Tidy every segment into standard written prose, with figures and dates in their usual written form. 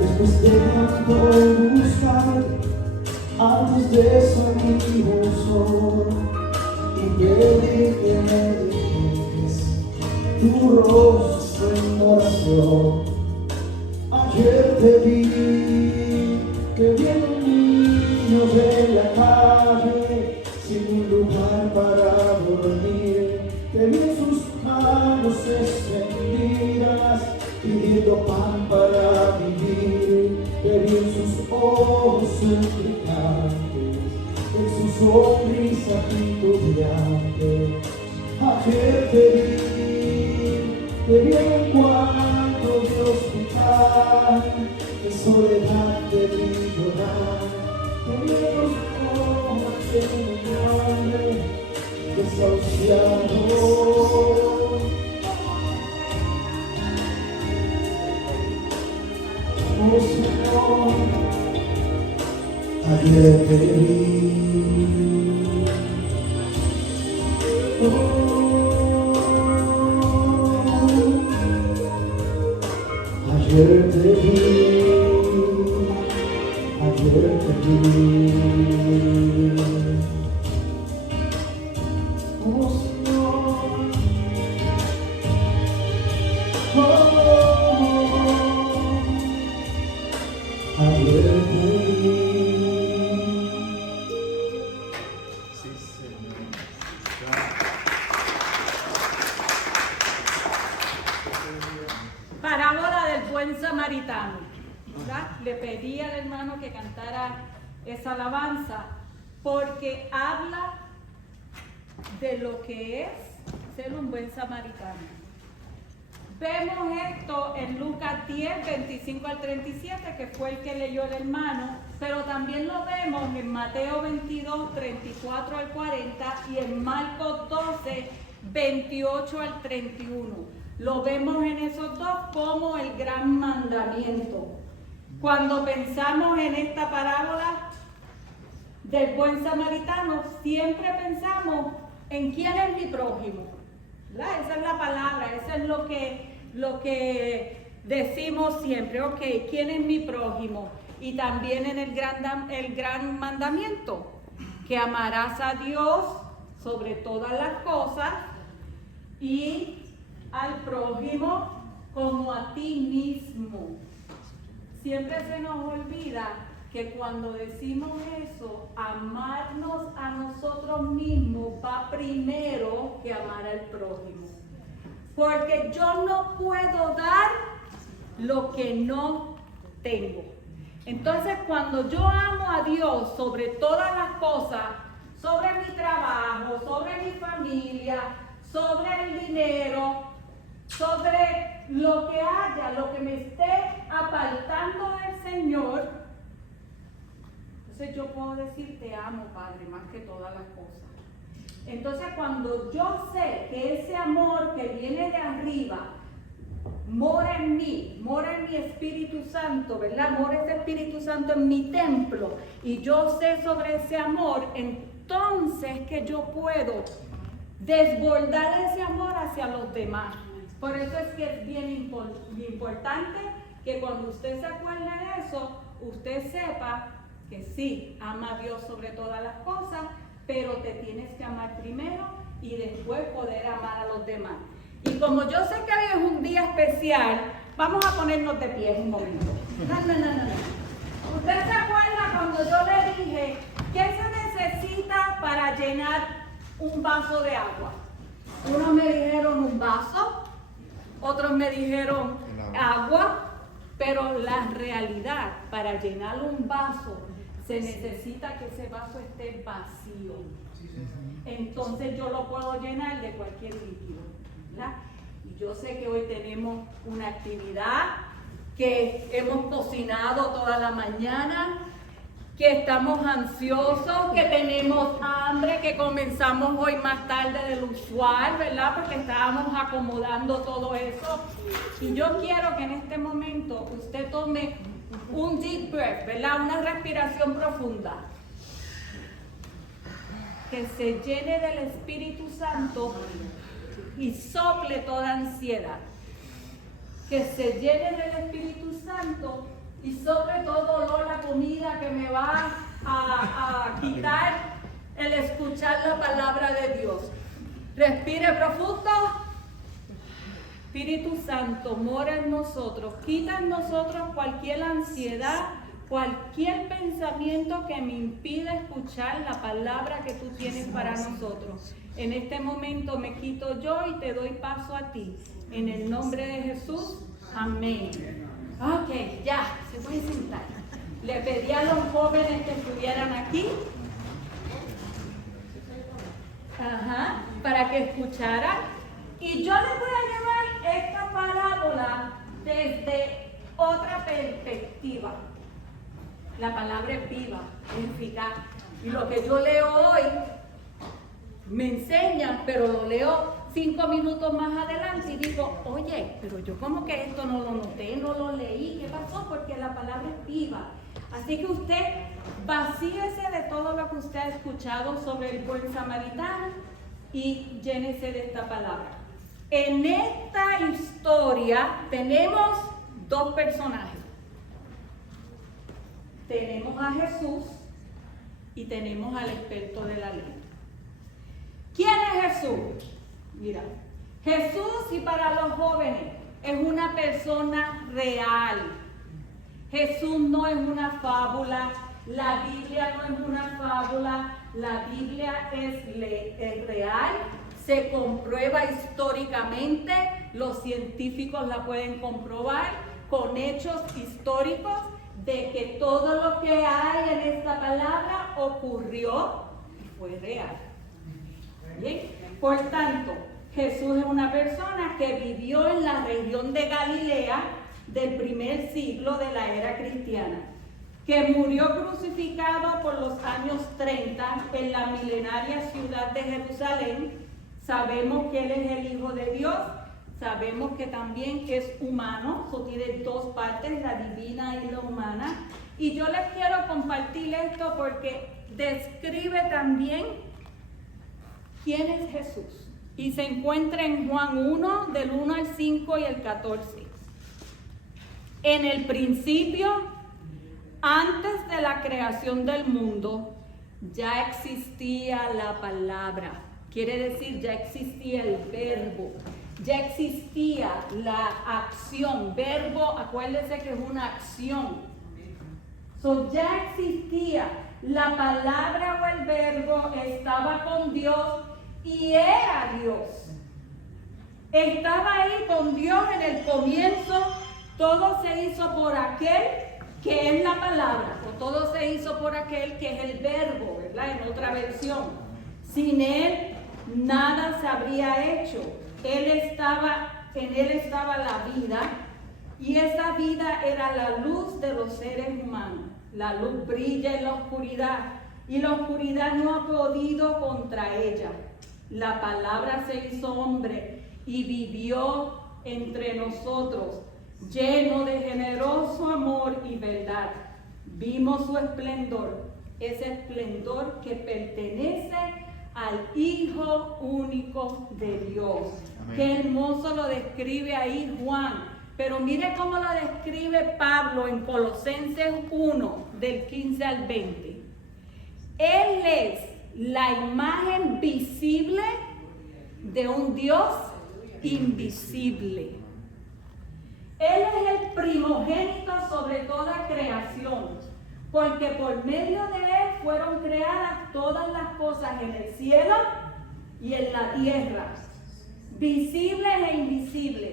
Después de tanto buscar, antes de salir el sol y pedir que me dejes tu rostro en oración. Ayer te vi en un niño de la calle, sin un lugar para dormir. Te vi en sus manos extendidas, pidiendo pan para vivir. Te vi en sus ojos suplicantes, en su sonrisa titubeante. Ayer te vi en un cuarto de hospital, de soledad te vi llorar. Te vi en los ojos de un hombre desahuciado. Oh Señor, ayer te vi. Ayer te vi, ayer te vi. Oh Señor, ayer te vi. Sí, Señor. Parábola del buen samaritano, ¿verdad? Le pedí al hermano que cantara esa alabanza porque habla de lo que es ser un buen samaritano. Vemos esto en Lucas 10, 25 al 37, que fue el que leyó el hermano, pero también lo vemos en Mateo 22, 34 al 40 y en Marcos 12, 28 al 31. Lo vemos en esos dos como el gran mandamiento. Cuando pensamos en esta parábola del buen samaritano, siempre pensamos en quién es mi prójimo, ¿verdad? Esa es la palabra, eso es lo que decimos siempre. Ok, ¿quién es mi prójimo? Y también en el gran mandamiento, que amarás a Dios sobre todas las cosas y al prójimo como a ti mismo. Siempre se nos olvida que cuando decimos eso, amarnos a nosotros mismos va primero que amar al prójimo. Porque yo no puedo dar lo que no tengo. Entonces, cuando yo amo a Dios sobre todas las cosas, sobre mi trabajo, sobre mi familia, sobre el dinero, sobre lo que haya, lo que me esté apartando del Señor, entonces yo puedo decir, te amo, Padre, más que todas las cosas. Entonces, cuando yo sé que ese amor que viene de arriba mora en mí, mora en mi Espíritu Santo, ¿verdad? Mora ese Espíritu Santo en mi templo, y yo sé sobre ese amor, entonces que yo puedo desbordar ese amor hacia los demás. Por eso es que es bien importante que cuando usted se acuerde de eso, usted sepa que sí, ama a Dios sobre todas las cosas, pero te tienes que amar primero y después poder amar a los demás. Y como yo sé que hoy es un día especial, vamos a ponernos de pie un momento. No. ¿Usted se acuerda cuando yo le dije qué se necesita para llenar un vaso de agua? Unos me dijeron un vaso, otros me dijeron agua, pero la realidad, para llenar un vaso, se necesita que ese vaso esté vacío. Entonces yo lo puedo llenar de cualquier líquido, ¿verdad? Y yo sé que hoy tenemos una actividad, que hemos cocinado toda la mañana, que estamos ansiosos, que tenemos hambre, que comenzamos hoy más tarde del usual, ¿verdad? Porque estábamos acomodando todo eso. Y yo quiero que en este momento usted tome un deep breath, ¿verdad? Una respiración profunda. Que se llene del Espíritu Santo y sople toda ansiedad. que se llenen del Espíritu Santo y sobre todo no la comida que me va a quitar el escuchar la palabra de Dios. Respire profundo. Espíritu Santo, mora en nosotros, quita en nosotros cualquier ansiedad, cualquier pensamiento que me impida escuchar la palabra que tú tienes para nosotros. En este momento me quito yo y te doy paso a ti. En el nombre de Jesús, amén. Ok, ya, se puede sentar. Le pedí a los jóvenes que estuvieran aquí, para que escucharan. Y yo les voy a llevar esta parábola desde otra perspectiva. La palabra es viva, es eficaz. Y lo que yo leo hoy me enseña, pero lo leo 5 minutos más adelante y digo, oye, pero yo como que esto no lo noté, no lo leí. ¿Qué pasó? Porque la palabra es viva. Así que usted vacíese de todo lo que usted ha escuchado sobre el buen samaritano y llénese de esta palabra. En esta historia tenemos dos personajes. Tenemos a Jesús y tenemos al experto de la ley. ¿Quién es Jesús? Mira, Jesús, y para los jóvenes, es una persona real. Jesús no es una fábula, la Biblia no es una fábula, la Biblia es real, se comprueba históricamente, los científicos la pueden comprobar con hechos históricos de que todo lo que hay en esta palabra ocurrió y fue real. ¿Bien? Por tanto, Jesús es una persona que vivió en la región de Galilea del primer siglo de la era cristiana, que murió crucificado por los años 30 en la milenaria ciudad de Jerusalén. Sabemos que Él es el Hijo de Dios, sabemos que también es humano, eso tiene dos partes, la divina y la humana. Y yo les quiero compartir esto porque describe también quién es Jesús. Y se encuentra en Juan 1, del 1 al 5 y el 14. En el principio, antes de la creación del mundo, ya existía la palabra. Quiere decir, ya existía el verbo, ya existía la acción. Verbo, acuérdense que es una acción. Ya existía la palabra o el verbo, estaba con Dios y era Dios. Estaba ahí con Dios en el comienzo. Todo se hizo por aquel que es la palabra, o todo se hizo por aquel que es el verbo, ¿verdad? En otra versión. Sin Él nada se habría hecho. En Él estaba la vida, y esa vida era la luz de los seres humanos. La luz brilla en la oscuridad, y la oscuridad no ha podido contra ella. La palabra se hizo hombre y vivió entre nosotros, lleno de generoso amor y verdad. Vimos su esplendor, ese esplendor que pertenece al Hijo único de Dios. Amén. Qué hermoso lo describe ahí Juan. Pero mire cómo lo describe Pablo en Colosenses 1, del 15 al 20. Él es la imagen visible de un Dios invisible. Él es el primogénito sobre toda creación, porque por medio de Él fueron creadas todas las cosas en el cielo y en la tierra, visibles e invisibles,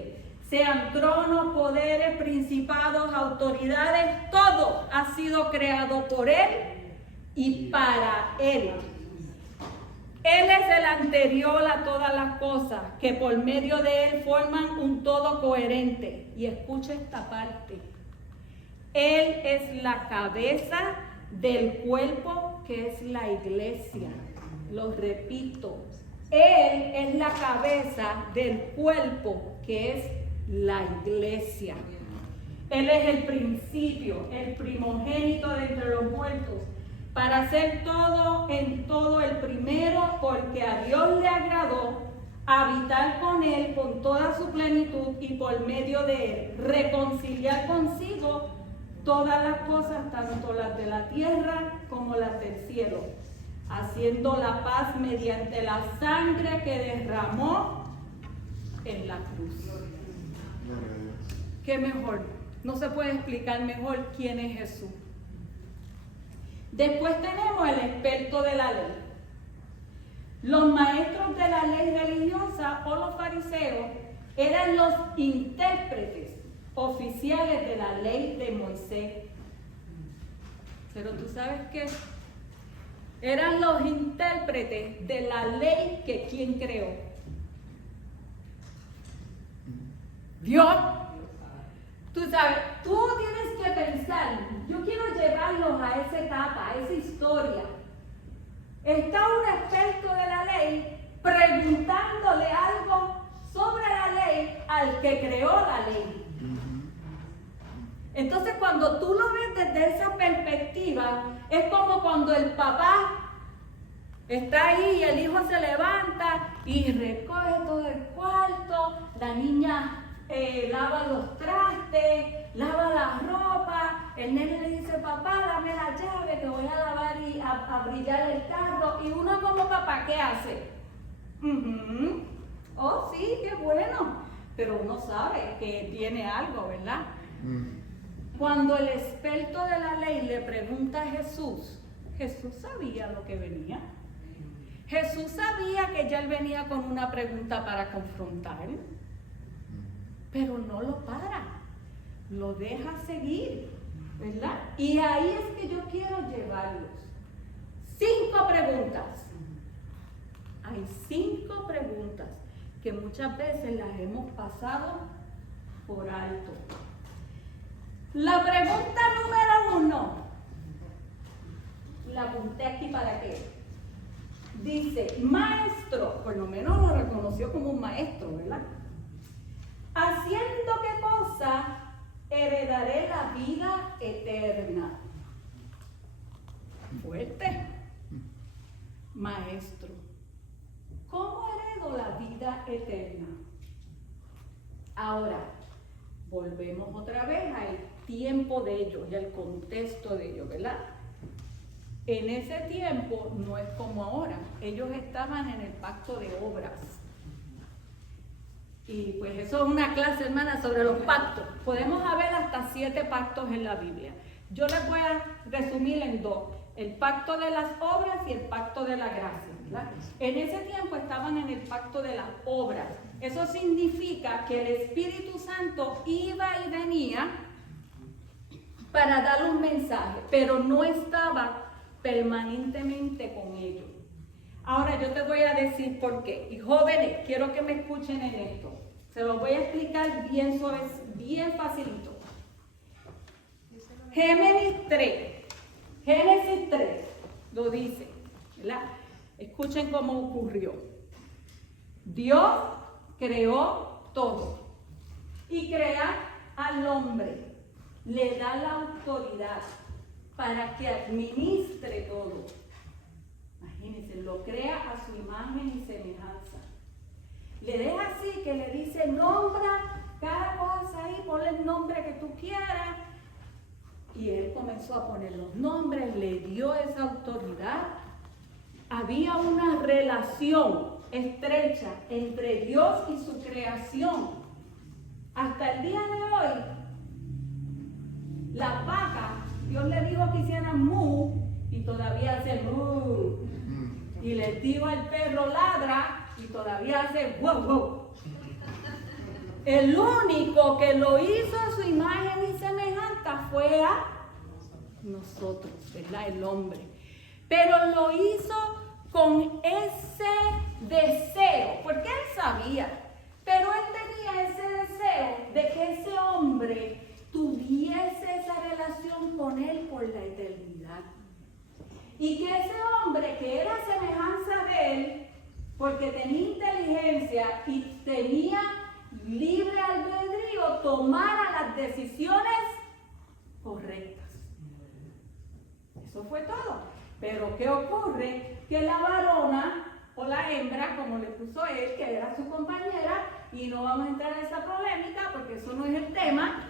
sean tronos, poderes, principados, autoridades, todo ha sido creado por Él y para Él. Él es el anterior a todas las cosas, que por medio de Él forman un todo coherente. Y escucha esta parte. Él es la cabeza del cuerpo que es la iglesia. Lo repito. Él es la cabeza del cuerpo que es la iglesia. Él es el principio, el primogénito de entre los muertos, para hacer todo en todo el primero, porque a Dios le agradó habitar con Él con toda su plenitud y por medio de Él reconciliar consigo todas las cosas, tanto las de la tierra como las del cielo, haciendo la paz mediante la sangre que derramó en la cruz. Gloria a Dios. ¿Qué mejor? No se puede explicar mejor quién es Jesús. Después tenemos el experto de la ley. Los maestros de la ley religiosa o los fariseos eran los intérpretes oficiales de la ley de Moisés. Pero tú sabes qué, eran los intérpretes de la ley que ¿quién creó? Dios. Tú sabes, tú tienes que pensar, yo quiero llevarlos a esa etapa, a esa historia. Está un experto de la ley preguntándole algo sobre la ley al que creó la ley. Entonces, cuando tú lo ves desde esa perspectiva, es como cuando el papá está ahí y el hijo se levanta y recoge todo el cuarto, la niña lava los trastes, lava la ropa, el nene le dice, papá, dame la llave que voy a lavar y a brillar el carro, y uno como papá, ¿qué hace? Oh, sí, qué bueno, pero uno sabe que tiene algo, ¿verdad? Cuando el experto de la ley le pregunta a Jesús, Jesús sabía lo que venía. Jesús sabía que ya él venía con una pregunta para confrontar, pero no lo para, lo deja seguir, ¿verdad? Y ahí es que yo quiero llevarlos. 5 preguntas. Hay 5 preguntas que muchas veces las hemos pasado por alto. La pregunta número 1, la apunté aquí para qué. Dice, maestro, por lo menos lo reconoció como un maestro, ¿verdad? ¿Haciendo qué cosa heredaré la vida eterna? Fuerte. Maestro, ¿cómo heredo la vida eterna? Ahora, volvemos otra vez al tiempo de ellos y al contexto de ellos, ¿verdad? En ese tiempo no es como ahora. Ellos estaban en el pacto de obras. Y pues eso es una clase, hermana, sobre los pactos. Podemos haber hasta 7 pactos en la Biblia. Yo les voy a resumir en 2. El pacto de las obras y el pacto de la gracia, ¿verdad? En ese tiempo estaban en el pacto de las obras. Eso significa que el Espíritu Santo iba y venía para dar un mensaje, pero no estaba permanentemente con ellos. Ahora yo te voy a decir por qué. Y jóvenes, quiero que me escuchen en esto. Se lo voy a explicar bien suave, bien facilito. Génesis 3 lo dice, ¿verdad? Escuchen cómo ocurrió. Dios creó todo y crea al hombre, le da la autoridad para que administre todo. Imagínense, lo crea a su imagen y semejanza. Le deja así que le dice, nombra cada cosa ahí, ponle el nombre que tú quieras. Y él comenzó a poner los nombres, le dio esa autoridad. Había una relación estrecha entre Dios y su creación. Hasta el día de hoy, la vaca, Dios le dijo que hicieran mu y todavía hace mu. Y le dijo al perro ladra y todavía hace wow, wow. El único que lo hizo a su imagen y semejanza fue a nosotros, ¿verdad? El hombre. Pero lo hizo con ese deseo, porque él sabía, pero él tenía ese deseo de que ese hombre tuviese esa relación con él por la eternidad. Y que ese hombre que era semejanza de él, porque tenía inteligencia y tenía libre albedrío, tomara las decisiones correctas. Eso fue todo. Pero ¿qué ocurre? Que la varona o la hembra, como le puso él, que era su compañera, y no vamos a entrar en esa polémica porque eso no es el tema,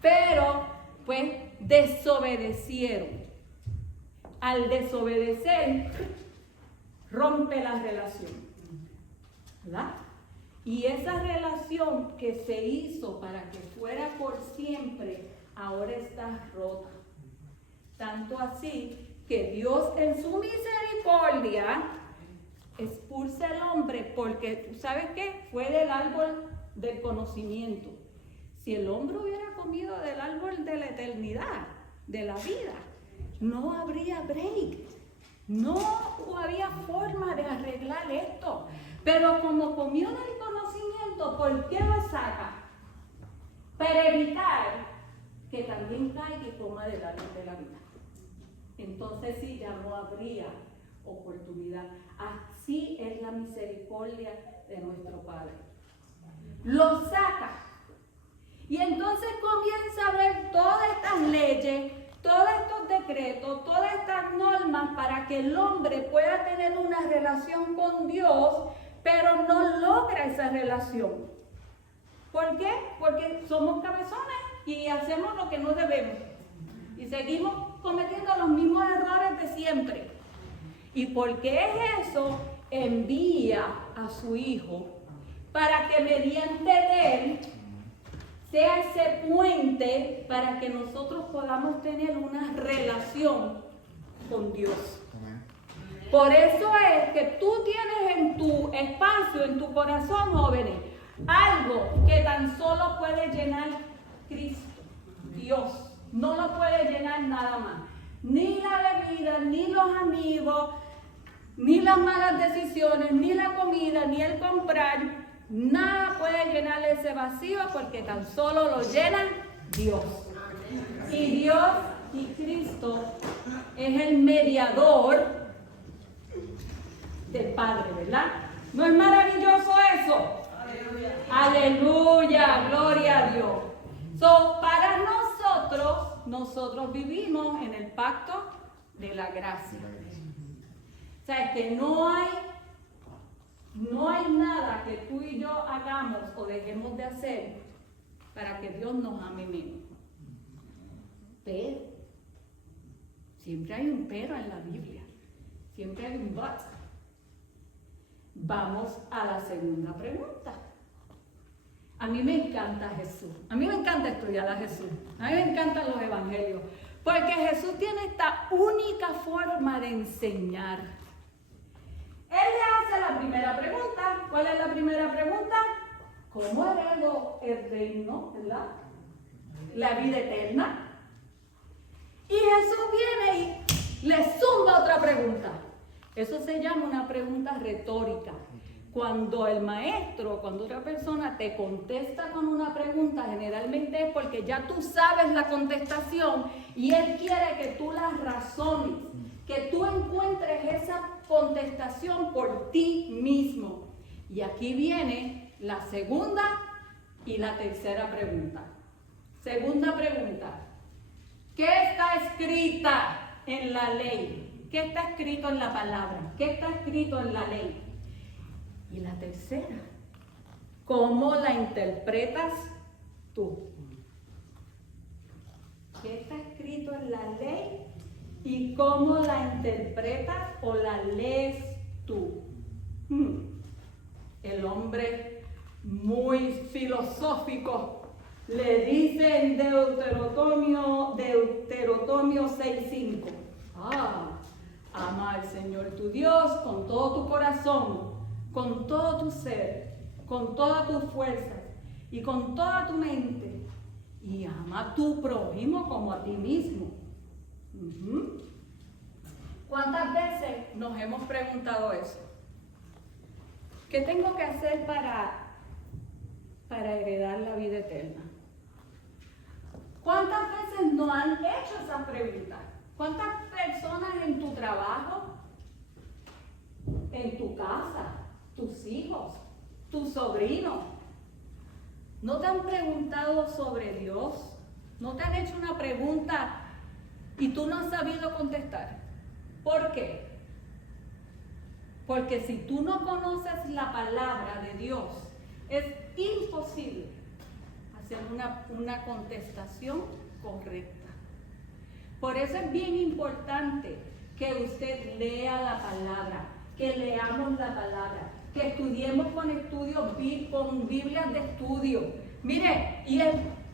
pero, pues desobedecieron. Al desobedecer, rompe la relación, ¿verdad? Y esa relación que se hizo para que fuera por siempre, ahora está rota. Tanto así que Dios en su misericordia expulsa al hombre porque, ¿sabes qué? Fue del árbol del conocimiento. Si el hombre hubiera comido del árbol de la eternidad, de la vida, no habría break. No había forma de arreglar esto. Pero como comió del conocimiento, ¿por qué lo saca? Para evitar que también caiga y coma del árbol de la vida. Entonces sí, ya no habría oportunidad. Así es la misericordia de nuestro Padre. Lo saca. Y entonces comienza a ver todas estas leyes, todos estos decretos, todas estas normas para que el hombre pueda tener una relación con Dios, pero no logra esa relación. ¿Por qué? Porque somos cabezones y hacemos lo que no debemos. Y seguimos cometiendo los mismos errores de siempre. Y porque es eso, envía a su Hijo para que mediante de él sea ese puente para que nosotros podamos tener una relación con Dios. Por eso es que tú tienes en tu espacio, en tu corazón, jóvenes, algo que tan solo puede llenar Cristo, Dios. No lo puede llenar nada más. Ni la bebida, ni los amigos, ni las malas decisiones, ni la comida, ni el comprar. Nada puede llenar ese vacío porque tan solo lo llena Dios. Y Dios y Cristo es el mediador del Padre, ¿verdad? ¿No es maravilloso eso? Aleluya, gloria a Dios. Para nosotros vivimos en el pacto de la gracia. O sea, que no hay nada que tú y yo hagamos o dejemos de hacer para que Dios nos ame menos. Pero, siempre hay un pero en la Biblia. Siempre hay un but. Vamos a la segunda pregunta. A mí me encanta Jesús. A mí me encanta estudiar a Jesús. A mí me encantan los evangelios. Porque Jesús tiene esta única forma de enseñar. Él le hace la primera pregunta. ¿Cuál es la primera pregunta? ¿Cómo heredo el reino, verdad? La vida eterna. Y Jesús viene y le zumba otra pregunta. Eso se llama una pregunta retórica. Cuando el maestro, cuando otra persona te contesta con una pregunta, generalmente es porque ya tú sabes la contestación y él quiere que tú la razones, que tú encuentres esa contestación por ti mismo. Y aquí viene la segunda y la tercera pregunta. Segunda pregunta. ¿Qué está escrita en la ley? ¿Qué está escrito en la palabra? ¿Qué está escrito en la ley? Y la tercera, ¿cómo la interpretas tú? ¿Qué está escrito en la ley? ¿Y cómo la interpretas o la lees tú? El hombre muy filosófico le dice en Deuteronomio 6:5. Ama al Señor tu Dios con todo tu corazón, con todo tu ser, con todas tus fuerzas y con toda tu mente. Y ama a tu prójimo como a ti mismo. ¿Cuántas veces nos hemos preguntado eso? ¿Qué tengo que hacer para heredar la vida eterna? ¿Cuántas veces nos han hecho esas preguntas? ¿Cuántas personas en tu trabajo, en tu casa, tus hijos, tus sobrinos, no te han preguntado sobre Dios? ¿No te han hecho una pregunta y tú no has sabido contestar? ¿Por qué? Porque si tú no conoces la palabra de Dios, es imposible hacer una contestación correcta. Por eso es bien importante que usted lea la palabra, que leamos la palabra, que estudiemos con estudios, con Biblias de estudio. Mire,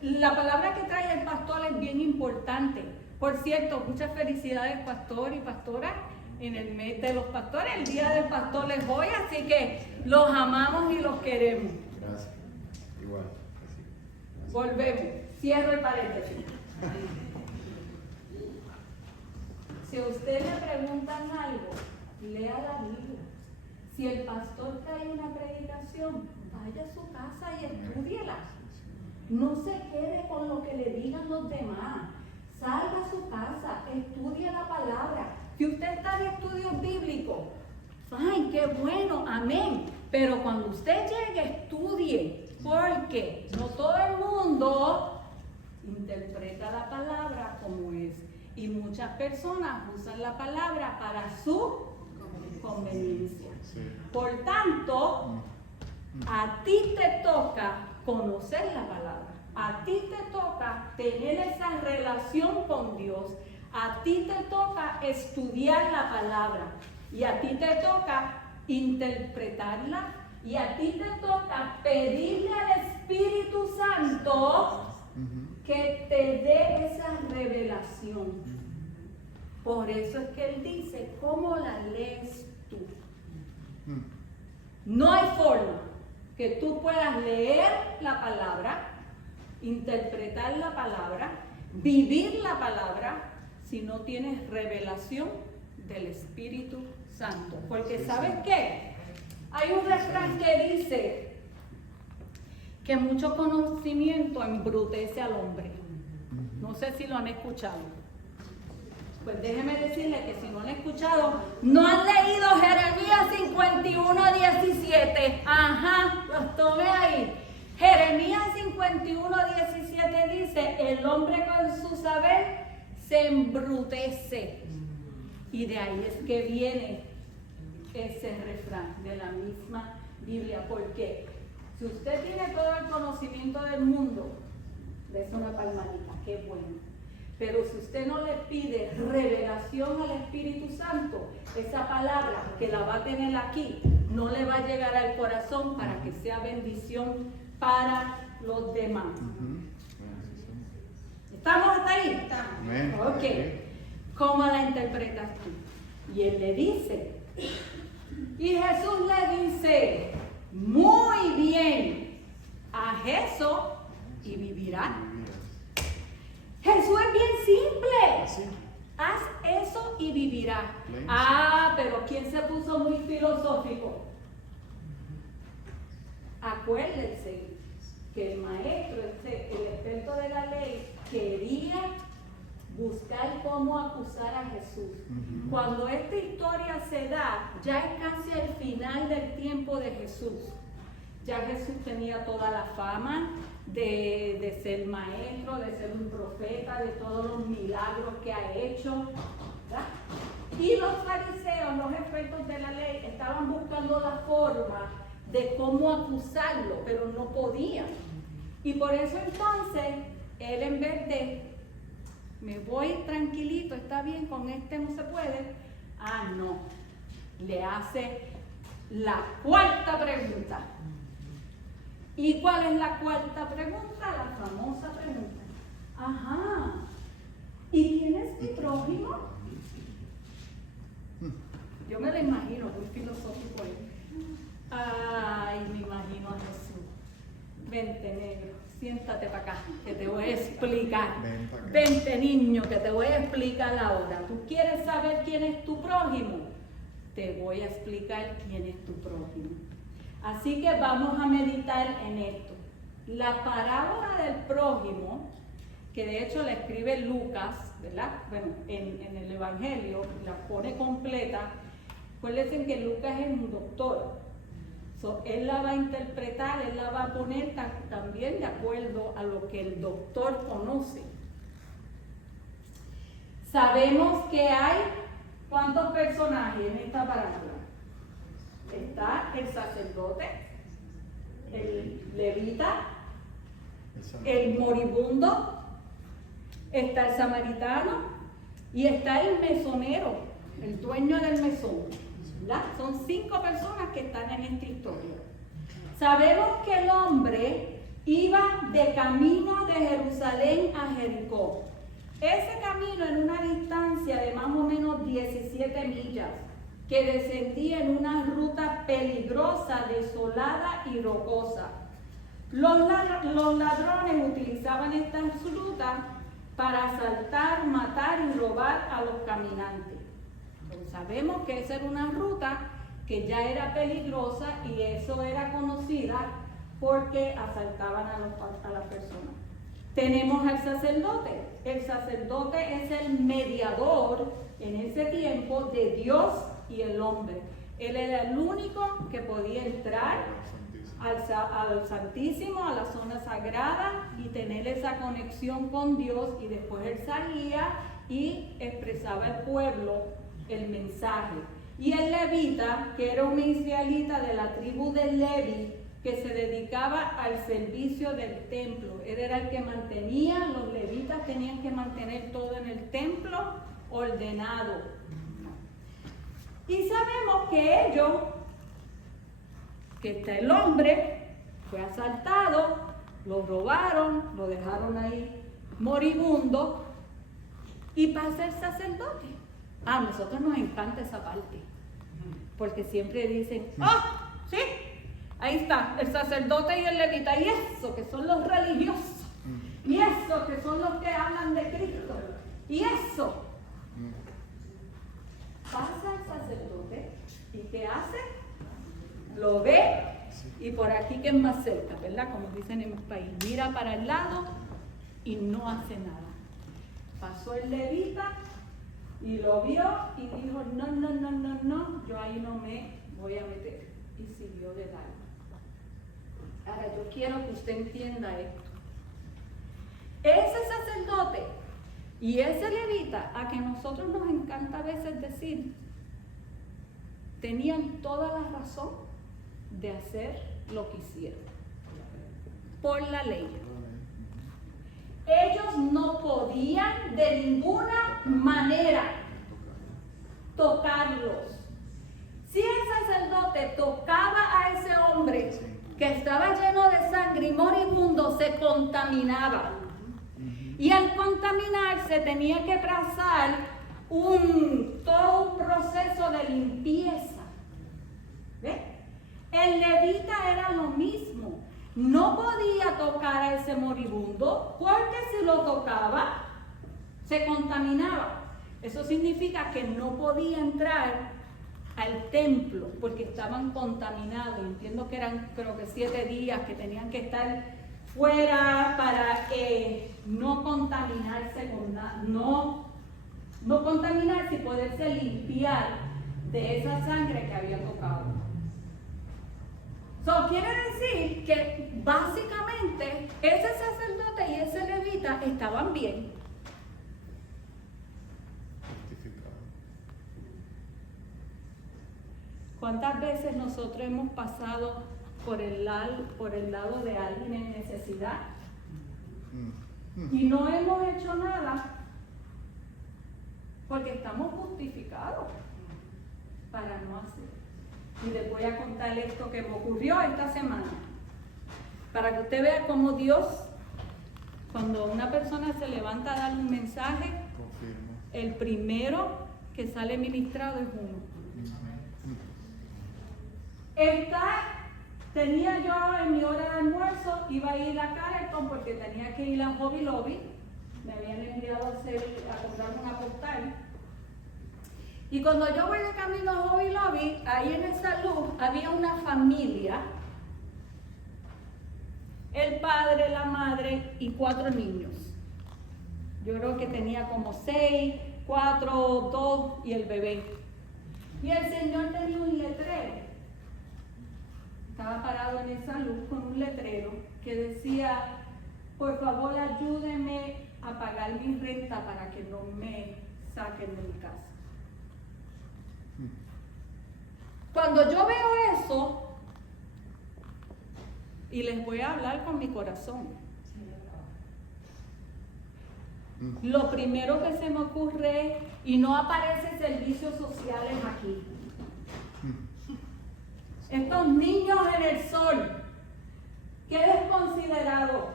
la palabra que trae el pastor es bien importante. Por cierto, muchas felicidades, pastor y pastora, en el mes de los pastores. El día del pastor es hoy, así que los amamos y los queremos. Gracias. Igual. Así. Volvemos. Cierro el paréntesis. Si a usted le preguntan algo, lea la Biblia. Si el pastor trae una predicación, vaya a su casa y estúdiela. No se quede con lo que le digan los demás. Salga a su casa, estudie la palabra. Si usted está en estudios bíblicos, ¡ay, qué bueno! Amén. Pero cuando usted llegue, estudie, porque no todo el mundo interpreta la palabra como es. Y muchas personas usan la palabra para su conveniencia. Por tanto, a ti te toca conocer la palabra. A ti te toca tener esa relación con Dios. A ti te toca estudiar la palabra. Y a ti te toca interpretarla. Y a ti te toca pedirle al Espíritu Santo que te dé esa revelación. Por eso es que Él dice, ¿cómo la lees tú? No hay forma que tú puedas leer la palabra, interpretar la palabra, vivir la palabra, si no tienes revelación del Espíritu Santo. Porque ¿sabes qué? Hay un refrán que dice que mucho conocimiento embrutece al hombre. No sé si lo han escuchado. Pues déjeme decirle que si no lo han escuchado, no han leído Jeremías 51:17. Ajá, los tomé ahí. Jeremías 51:17 dice, el hombre con su saber se embrutece. Y de ahí es que viene ese refrán de la misma Biblia. Porque si usted tiene todo el conocimiento del mundo, le es una palmadita, qué bueno. Pero si usted no le pide revelación al Espíritu Santo, esa palabra que la va a tener aquí, no le va a llegar al corazón para que sea bendición para los demás. ¿Estamos hasta ahí? Estamos. Ok. ¿Cómo la interpretas tú? Y él le dice, y Jesús le dice, muy bien, haz eso y vivirás. Jesús es bien simple. Haz eso y vivirás. Ah, pero ¿quién se puso muy filosófico? Acuérdense que el maestro, el experto de la ley, quería buscar cómo acusar a Jesús. Cuando esta historia se da, ya es casi el final del tiempo de Jesús. Ya Jesús tenía toda la fama de ser maestro, de ser un profeta, de todos los milagros que ha hecho, ¿verdad? Y los fariseos, los expertos de la ley, estaban buscando la forma de cómo acusarlo, pero no podían. Y por eso entonces, él en vez de, me voy tranquilito, está bien, con este no se puede, no, le hace la cuarta pregunta. ¿Y cuál es la cuarta pregunta? La famosa pregunta. Ajá. ¿Y quién es mi prójimo? Yo me lo imagino, muy filosófico ahí. Ay, me imagino a Jesús. Vente, negro, siéntate para acá, que te voy a explicar. Vente, niño, que te voy a explicar ahora. ¿Tú quieres saber quién es tu prójimo? Te voy a explicar quién es tu prójimo. Así que vamos a meditar en esto. La parábola del prójimo, que de hecho la escribe Lucas, ¿verdad? Bueno, en el Evangelio, la pone completa. Acuérdense que Lucas es un doctor. Él la va a interpretar, él la va a poner también de acuerdo a lo que el doctor conoce. Sabemos que hay ¿Cuántos personajes en esta parábola? Está el sacerdote, el levita, el moribundo, está el samaritano y está el mesonero, el dueño del mesón. ¿Verdad? Son 5 personas que están en esta historia. Sabemos que el hombre iba de camino de Jerusalén a Jericó. Ese camino en una distancia de más o menos 17 millas, que descendía en una ruta peligrosa, desolada y rocosa. Los ladrones utilizaban estas rutas para asaltar, matar y robar a los caminantes. Entonces, sabemos que esa era una ruta que ya era peligrosa y eso era conocida porque asaltaban a las personas. Tenemos al sacerdote. El sacerdote es el mediador en ese tiempo de Dios y el hombre. Él era el único que podía entrar al Santísimo, a la zona sagrada y tener esa conexión con Dios, y después él salía y expresaba al pueblo el mensaje. Y el levita, que era un israelita de la tribu de Levi, que se dedicaba al servicio del templo. Él era el que mantenía, los levitas tenían que mantener todo en el templo ordenado. Y sabemos que ellos, que está el hombre, fue asaltado, lo robaron, lo dejaron ahí moribundo, y pasa el sacerdote. A nosotros nos encanta esa parte, porque siempre dicen, ¡ah! ¡Sí! Ahí está, el sacerdote y el levita, y eso que son los religiosos, y eso que son los que hablan de Cristo, y eso. Pasa el sacerdote, ¿y qué hace? Lo ve, y por aquí que es más cerca, ¿verdad? Como dicen en mi país, mira para el lado y no hace nada. Pasó el levita y lo vio y dijo, no, yo ahí no me voy a meter. Y siguió de largo. Ahora yo quiero que usted entienda esto. Ese sacerdote y ese levita, a que nosotros nos encanta a veces decir, tenían toda la razón de hacer lo que hicieron. Por la ley. Ellos no podían de ninguna manera tocarlos. Si el sacerdote tocaba a ese hombre que estaba lleno de sangre y moribundo, se contaminaba. Y al contaminarse tenía que pasar todo un proceso de limpieza. ¿Ve? El levita era lo mismo. No podía tocar a ese moribundo porque si lo tocaba, se contaminaba. Eso significa que no podía entrar al templo porque estaban contaminados. Entiendo que eran, creo que 7 días que tenían que estar fuera para no contaminarse con nada, no contaminarse y poderse limpiar de esa sangre que había tocado. Quiere decir que básicamente ese sacerdote y ese levita estaban bien. ¿Cuántas veces nosotros hemos pasado por el lado de alguien en necesidad y no hemos hecho nada porque estamos justificados para no hacer? Y les voy a contar esto que me ocurrió esta semana, para que usted vea cómo Dios, cuando una persona se levanta a dar un mensaje, el primero que sale ministrado es uno. Tenía yo en mi hora de almuerzo, iba a ir a Carleton porque tenía que ir a Hobby Lobby, me habían enviado a comprar una postal. Y cuando yo voy de camino a Hobby Lobby, ahí en esa luz había una familia, el padre, la madre y 4 niños. Yo creo que tenía como 6, 4, 2 y el bebé. Y el señor tenía un letrero. Estaba parado en esa luz con un letrero que decía, por favor ayúdeme a pagar mi renta para que no me saquen de mi casa. Cuando yo veo eso, y les voy a hablar con mi corazón, lo primero que se me ocurre, y no aparece servicios sociales aquí, estos niños en el sol, qué desconsiderado,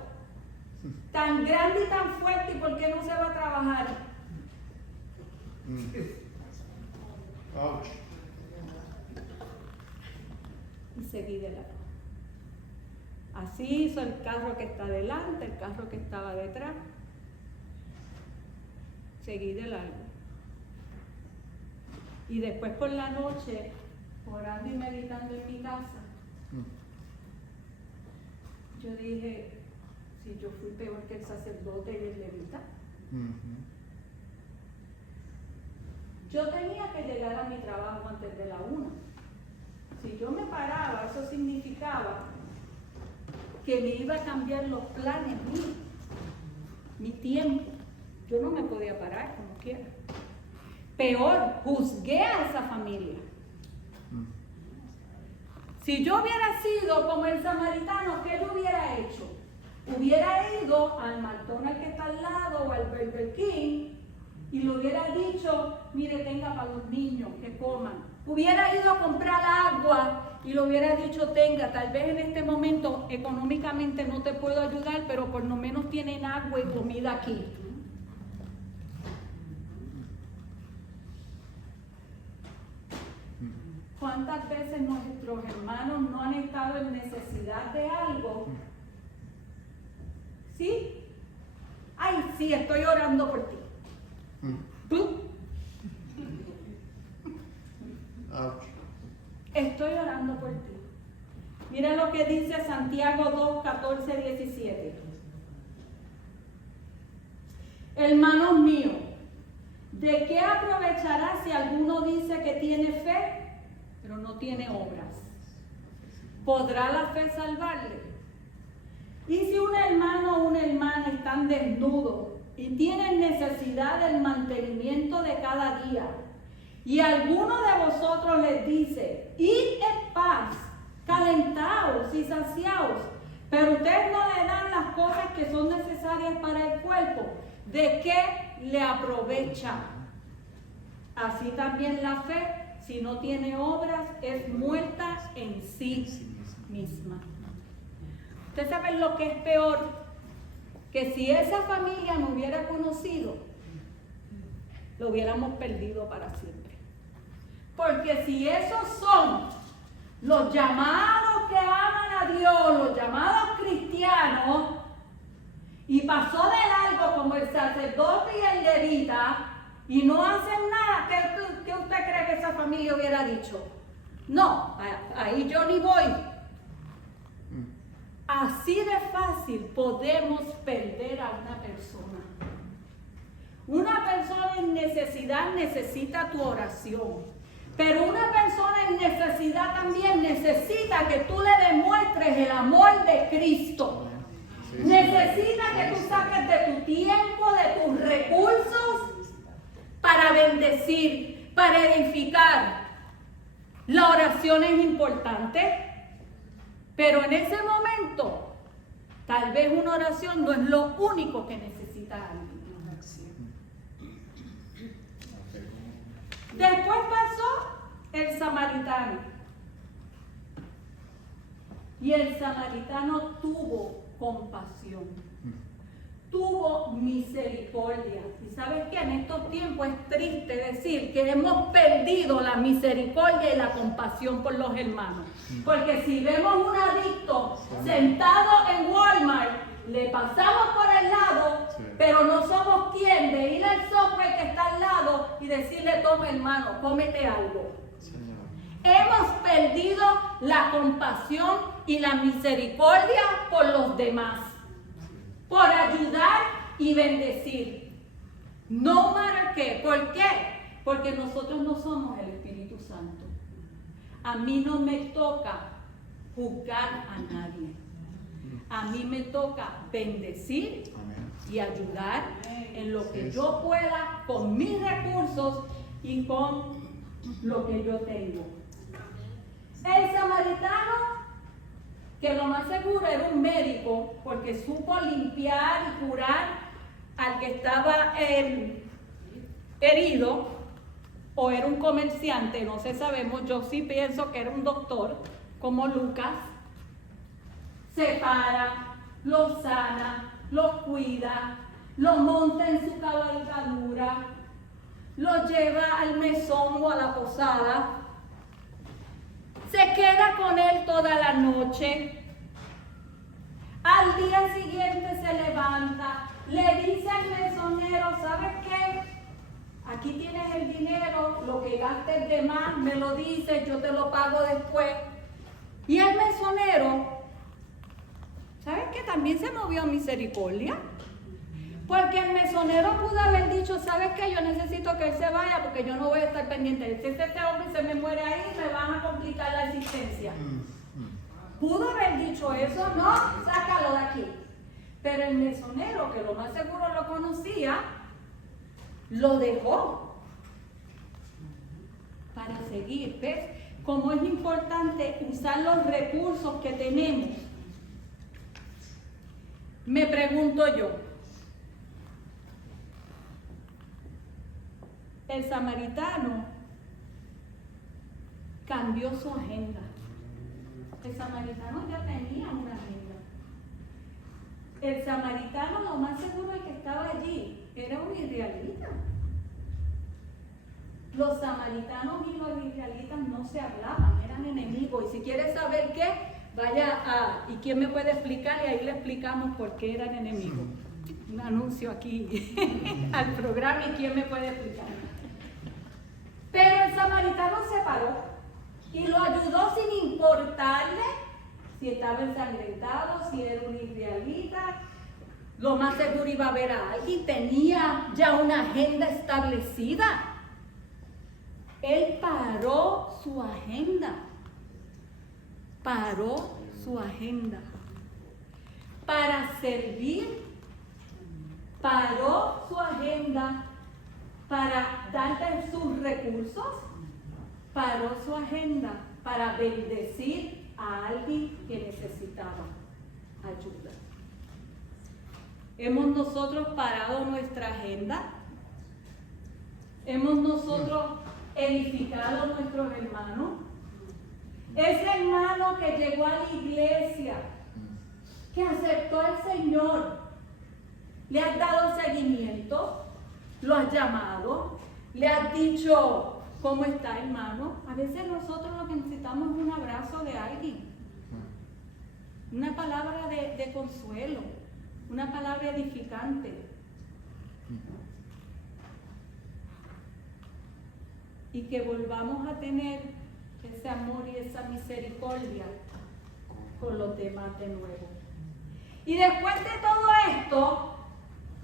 tan grande y tan fuerte, ¿y por qué no se va a trabajar? Ouch. Y seguí de largo. Así hizo el carro que está delante, el carro que estaba detrás. Seguí de largo. Y después por la noche, orando y meditando en mi casa, yo dije, si yo fui peor que el sacerdote y el levita. Yo tenía que llegar a mi trabajo antes de la 1. Si yo me paraba, eso significaba que me iba a cambiar los planes míos, mi tiempo. Yo no me podía parar como quiera. Peor, juzgué a esa familia. Si yo hubiera sido como el samaritano, ¿qué yo hubiera hecho? Hubiera ido al McDonald's que está al lado o al Burger King y le hubiera dicho, mire, tenga para los niños que coman. Hubiera ido a comprar agua y le hubiera dicho, tenga, tal vez en este momento económicamente no te puedo ayudar, pero por lo menos tienen agua y comida aquí. ¿Cuántas veces nuestros hermanos no han estado en necesidad de algo? ¿Sí? Ay, sí, estoy orando por ti. ¿Tú? Ouch. Estoy orando por ti. Mira lo que dice Santiago 2, 14, 17. Hermanos míos, ¿de qué aprovechará si alguno dice que tiene fe, pero no tiene obras? ¿Podrá la fe salvarle? Y si un hermano o una hermana están desnudos y tienen necesidad del mantenimiento de cada día, y alguno de vosotros les dice, id en paz, calentaos y saciaos, pero ustedes no le dan las cosas que son necesarias para el cuerpo, ¿de qué le aprovecha? Así también la fe, si no tiene obras, es muerta en sí misma. ¿Ustedes saben lo que es peor? Que si esa familia me hubiera conocido, lo hubiéramos perdido para siempre. Porque si esos son los llamados que aman a Dios, los llamados cristianos, y pasó de largo como el sacerdote y el levita, y no hacen nada, ¿qué usted cree que esa familia hubiera dicho? No, ahí yo ni voy. Así de fácil podemos perder a una persona. Una persona en necesidad necesita tu oración. Pero una persona en necesidad también necesita que tú le demuestres el amor de Cristo. Necesita que tú saques de tu tiempo, de tus recursos, para bendecir, para edificar. La oración es importante. Pero en ese momento, tal vez una oración no es lo único que necesita alguien. Después pasó el samaritano. Y el samaritano tuvo compasión. Tuvo misericordia. Y sabes que en estos tiempos es triste decir que hemos perdido la misericordia y la compasión por los hermanos. Porque si vemos un adicto sentado en Walmart, le pasamos por el lado, pero no somos quien de ir al software que está al lado y decirle, toma hermano, cómete algo. Hemos perdido la compasión y la misericordia por los demás. Por ayudar y bendecir. No matter qué. ¿Por qué? Porque nosotros no somos el Espíritu Santo. A mí no me toca juzgar a nadie. A mí me toca bendecir y ayudar en lo que yo pueda con mis recursos y con lo que yo tengo. El samaritano, que lo más seguro era un médico, porque supo limpiar y curar al que estaba herido, o era un comerciante, no sé, sabemos, yo sí pienso que era un doctor, como Lucas, se para, lo sana, lo cuida, lo monta en su cabalgadura, lo lleva al mesón o a la posada, se queda con él toda la noche, al día siguiente se levanta, le dice al mesonero, ¿sabes qué? Aquí tienes el dinero, lo que gastes de más me lo dices, yo te lo pago después. Y el mesonero, ¿sabes qué? También se movió a misericordia. Porque el mesonero pudo haber dicho, ¿sabes qué? Yo necesito que él se vaya porque yo no voy a estar pendiente. Si este hombre se me muere ahí, me van a complicar la existencia. Pudo haber dicho eso, no, sácalo de aquí. Pero el mesonero, que lo más seguro lo conocía, lo dejó para seguir. ¿Ves? Como es importante usar los recursos que tenemos. Me pregunto yo, el samaritano cambió su agenda. El samaritano ya tenía una agenda. El samaritano, lo más seguro, el que estaba allí, era un israelita. Los samaritanos y los israelitas no se hablaban, eran enemigos. Y si quieres saber qué, vaya a... ¿Y quién me puede explicar? Y ahí le explicamos por qué eran enemigos. Un anuncio aquí al programa, ¿y quién me puede explicar? Pero el samaritano se paró y lo ayudó sin importarle si estaba ensangrentado, si era un israelita. Lo más seguro iba a ver a alguien, tenía ya una agenda establecida. Él paró su agenda. Paró su agenda para servir. Paró su agenda para darle sus recursos. Paró su agenda para bendecir a alguien que necesitaba ayuda. ¿Hemos nosotros parado nuestra agenda? ¿Hemos nosotros edificado a nuestros hermanos? Ese hermano que llegó a la iglesia, que aceptó al Señor, le has dado seguimiento, lo has llamado, le has dicho, ¿cómo está, hermano? A veces nosotros lo que necesitamos es un abrazo de alguien, una palabra de consuelo, una palabra edificante. Y que volvamos a tener ese amor y esa misericordia con los demás de nuevo. Y después de todo esto,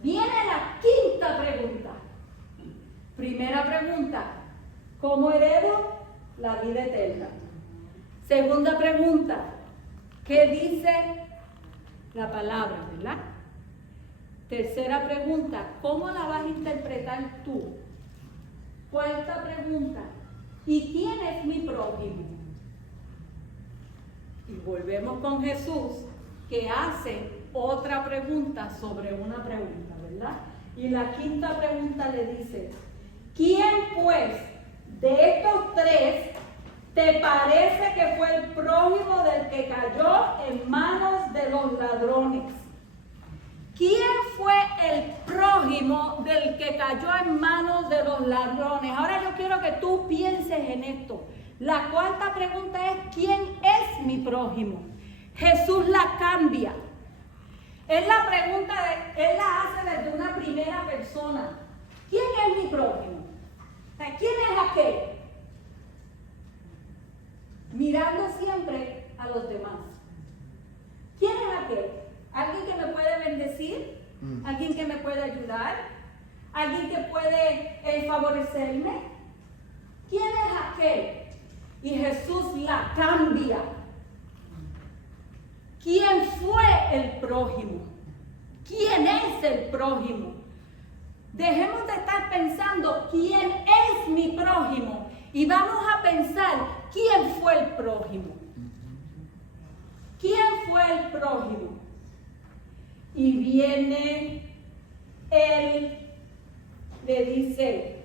viene la quinta pregunta. Primera pregunta, ¿cómo heredo la vida eterna? Segunda pregunta, ¿qué dice la palabra, verdad? Tercera pregunta, ¿cómo la vas a interpretar tú? Cuarta pregunta, ¿y quién es mi prójimo? Y volvemos con Jesús, que hace otra pregunta sobre una pregunta, ¿verdad? Y la quinta pregunta le dice, ¿quién pues de estos tres te parece que fue el prójimo del que cayó en manos de los ladrones? ¿Quién fue el prójimo del que cayó en manos de los ladrones? Ahora yo quiero que tú pienses en esto. La cuarta pregunta es, ¿quién es mi prójimo? Jesús la cambia. Él la pregunta, él la hace desde una primera persona. ¿Quién es mi prójimo? O sea, ¿quién es aquel? Mirando siempre a los demás. ¿Quién es aquel? ¿Alguien que me puede bendecir? ¿Alguien que me puede ayudar? ¿Alguien que puede favorecerme? ¿Quién es aquel? Y Jesús la cambia. ¿Quién fue el prójimo? ¿Quién es el prójimo? Dejemos de estar pensando quién es mi prójimo y vamos a pensar ¿quién fue el prójimo? ¿Quién fue el prójimo? Y viene él, le dice,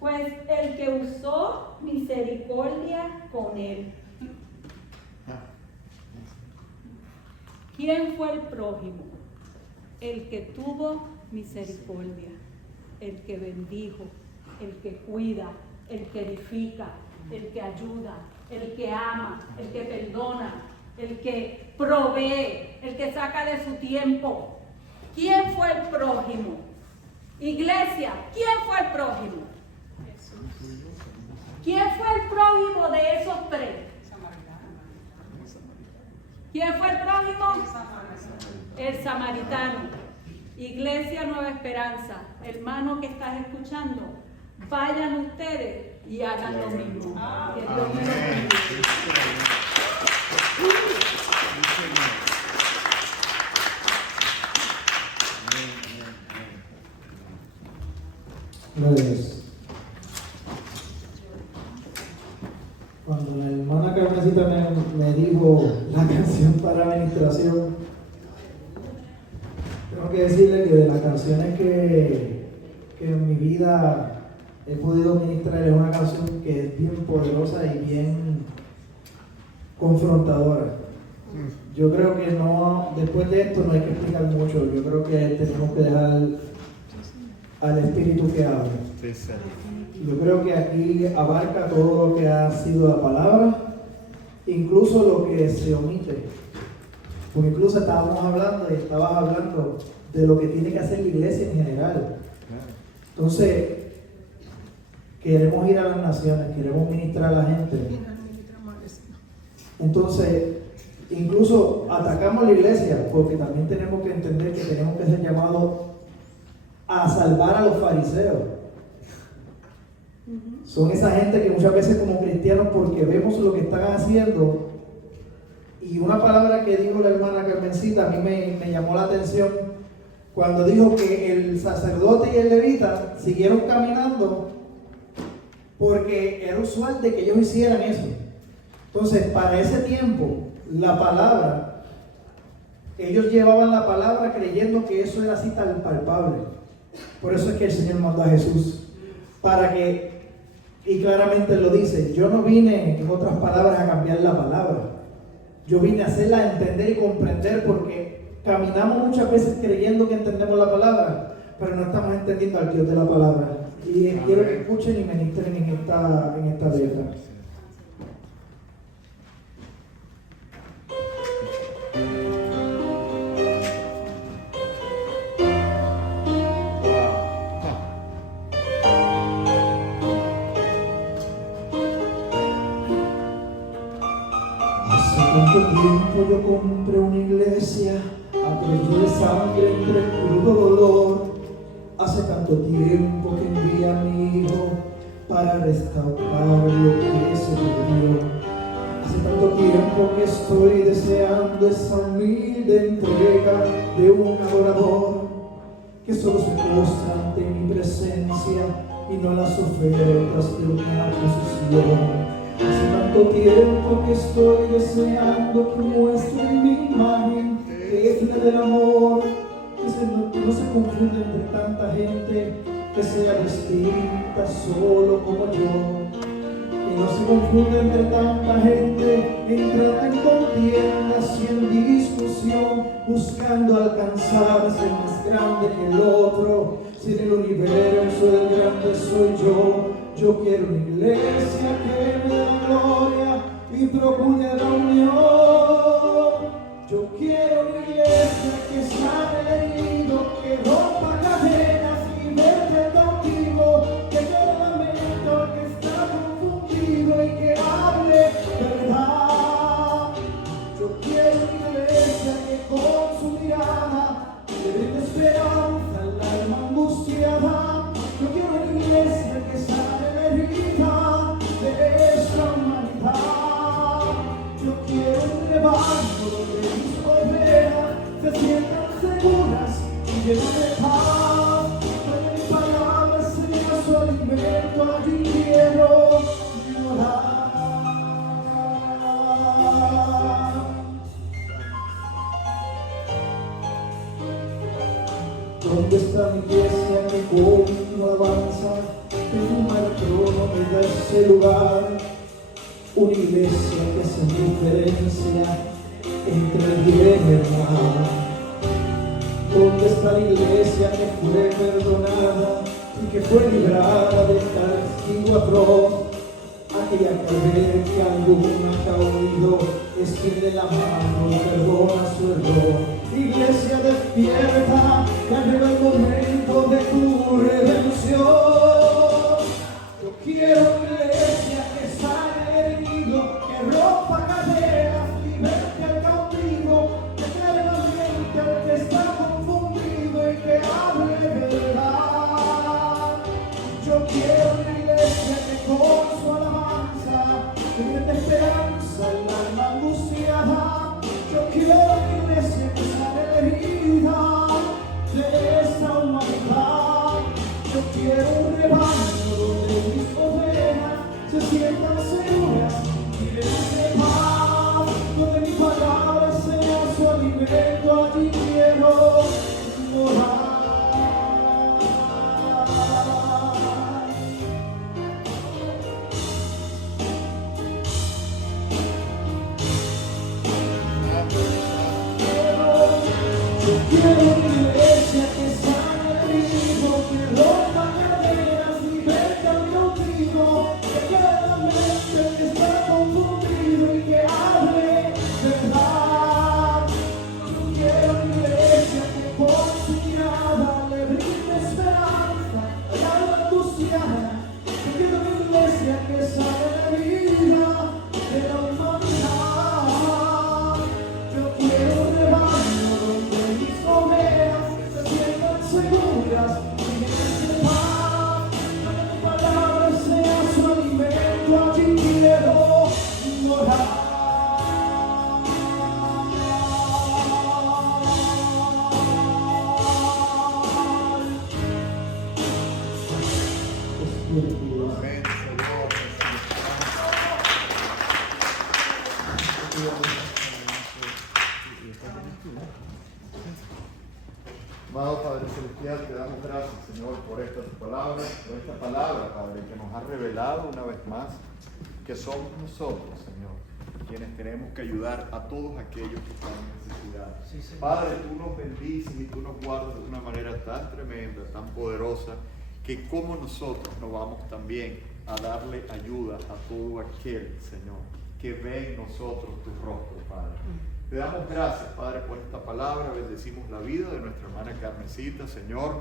pues el que usó misericordia con él. ¿Quién fue el prójimo? El que tuvo misericordia, el que bendijo, el que cuida, el que edifica, el que ayuda, el que ama, el que perdona, el que provee, el que saca de su tiempo. ¿Quién fue el prójimo? Iglesia, ¿quién fue el prójimo? Jesús. ¿Quién fue el prójimo de esos tres? ¿Quién fue el prójimo? El samaritano. Iglesia Nueva Esperanza, hermano que estás escuchando, vayan ustedes y hagan lo mismo. Que Dios me lo bendiga. Gracias. Cuando la hermana Carmencita me dijo la canción para administración, tengo que decirle que de las canciones que en mi vida he podido ministrar es una canción que es bien poderosa y bien confrontadora. Yo creo que no, después de esto no hay que explicar mucho. Yo creo que tenemos que dejar al Espíritu que hable. Yo creo que aquí abarca todo lo que ha sido la palabra, incluso lo que se omite. Porque incluso estabas hablando de lo que tiene que hacer la iglesia en general. Entonces, queremos ir a las naciones, queremos ministrar a la gente. Entonces, incluso atacamos la iglesia, porque también tenemos que entender que tenemos que ser llamados a salvar a los fariseos. Son esa gente que muchas veces como cristianos, porque vemos lo que están haciendo, y una palabra que dijo la hermana Carmencita a mí me llamó la atención, cuando dijo que el sacerdote y el levita siguieron caminando porque era usual de que ellos hicieran eso. Entonces, para ese tiempo, la palabra, ellos llevaban la palabra creyendo que eso era así tan palpable. Por eso es que el Señor mandó a Jesús, para que, y claramente lo dice, yo no vine, en otras palabras, a cambiar la palabra. Yo vine a hacerla entender y comprender, porque caminamos muchas veces creyendo que entendemos la palabra, pero no estamos entendiendo al Dios de la palabra. Y quiero que escuchen y ministren en esta letra. Tanto tiempo yo compré una iglesia a precio de sangre entre crudo dolor. Hace tanto tiempo que envié a mi hijo para restaurar lo que se perdió. Hace tanto tiempo que estoy deseando esa humilde entrega de un adorador que solo se postra ante mi presencia y no las ofertas de una posición. Hace tanto tiempo que estoy deseando que muestren mi imagen, que es la del amor, que no se confunda entre tanta gente, que sea distinta solo como yo. Que no se confunda entre tanta gente, entrando en contiendas y en discusión, buscando alcanzar ser más grande que el otro. Si en el universo el grande soy yo. Yo quiero una iglesia que me da gloria y procure la unión. Yo quiero una iglesia que sane el herido, que rompa cadenas y verte contigo, que llore lamento al que está confundido y que hable verdad. Yo quiero una iglesia que con su mirada le brinde esperanza al alma angustiada. Yo quiero una iglesia que sane la herida de esta humanidad. Yo quiero un rebaño donde mis ovejas se sientan seguras y llenas de paz. Donde mi palabra sea su alimento, allí quiero llorar. ¿Dónde está mi iglesia que con alabanza perfuma el trono me da ese lugar? Una iglesia que hace diferencia entre el bien y el mal. ¿Dónde está la iglesia que fue perdonada y que fue librada del castigo atroz? Aquella que ve que alguna ha caído, extiende la mano y perdona su error. Iglesia despierta, ya llegó el momento de tu redención. Yo quiero una iglesia que sane el herido, que rompa cadenas, liberte al cautivo, que trae la mente al que está confundido y que hable verdad. Yo quiero una iglesia que con su alabanza brinde esperanza en la alma angustiada. Yo quiero una iglesia que sane la herida de esta humanidad. Yo quiero un rebaño donde mis ovejas se sientan seguras y llenas de paz, donde mi palabra sea su alimento. Allí quiero morar. Yo quiero una iglesia que sane el herido, que rompa cadenas, liberte al cautivo, que quede la mente que está confundido y que hable verdad. Yo quiero una iglesia que con su mirada le brinde esperanza al alma angustiada. Yo quiero una iglesia que sane la herida de la humanidad. Yo quiero un rebaño donde mis ovejas se sientan seguras y llenas de paz, donde mi palabra sea su alimento. Allí quiero morar. Amén, Señor. Amado Padre Celestial, te damos gracias, Señor, por esta palabra, Padre, que nos ha revelado una vez más que somos nosotros, Señor, quienes tenemos que ayudar a todos aquellos que están en necesidad. Sí, Señor. Padre, tú nos bendices y tú nos guardas de una manera tan tremenda, tan poderosa, que como nosotros no vamos también a darle ayuda a todo aquel, Señor, que ve en nosotros tu rostro, Padre. Te damos gracias, Padre, por esta palabra. Bendecimos la vida de nuestra hermana Carmencita, Señor,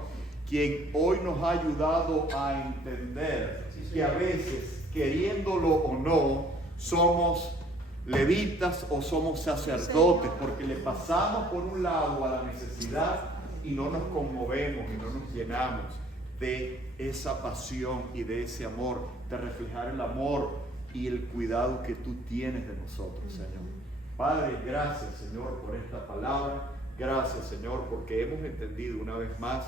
quien hoy nos ha ayudado a entender que a veces, queriéndolo o no, somos levitas o somos sacerdotes, porque le pasamos por un lado a la necesidad y no nos conmovemos y no nos llenamos de esa pasión y de ese amor, de reflejar el amor y el cuidado que tú tienes de nosotros, Señor. Padre, gracias, Señor, por esta palabra. Gracias, Señor, porque hemos entendido una vez más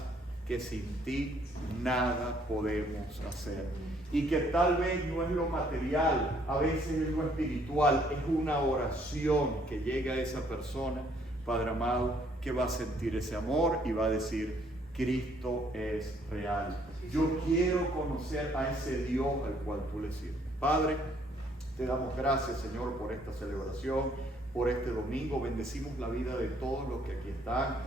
que sin ti nada podemos hacer. Y que tal vez no es lo material, a veces es lo espiritual, es una oración que llega a esa persona, Padre amado, que va a sentir ese amor y va a decir: Cristo es real. Yo quiero conocer a ese Dios al cual tú le sirves. Padre, te damos gracias, Señor, por esta celebración, por este domingo. Bendecimos la vida de todos los que aquí están.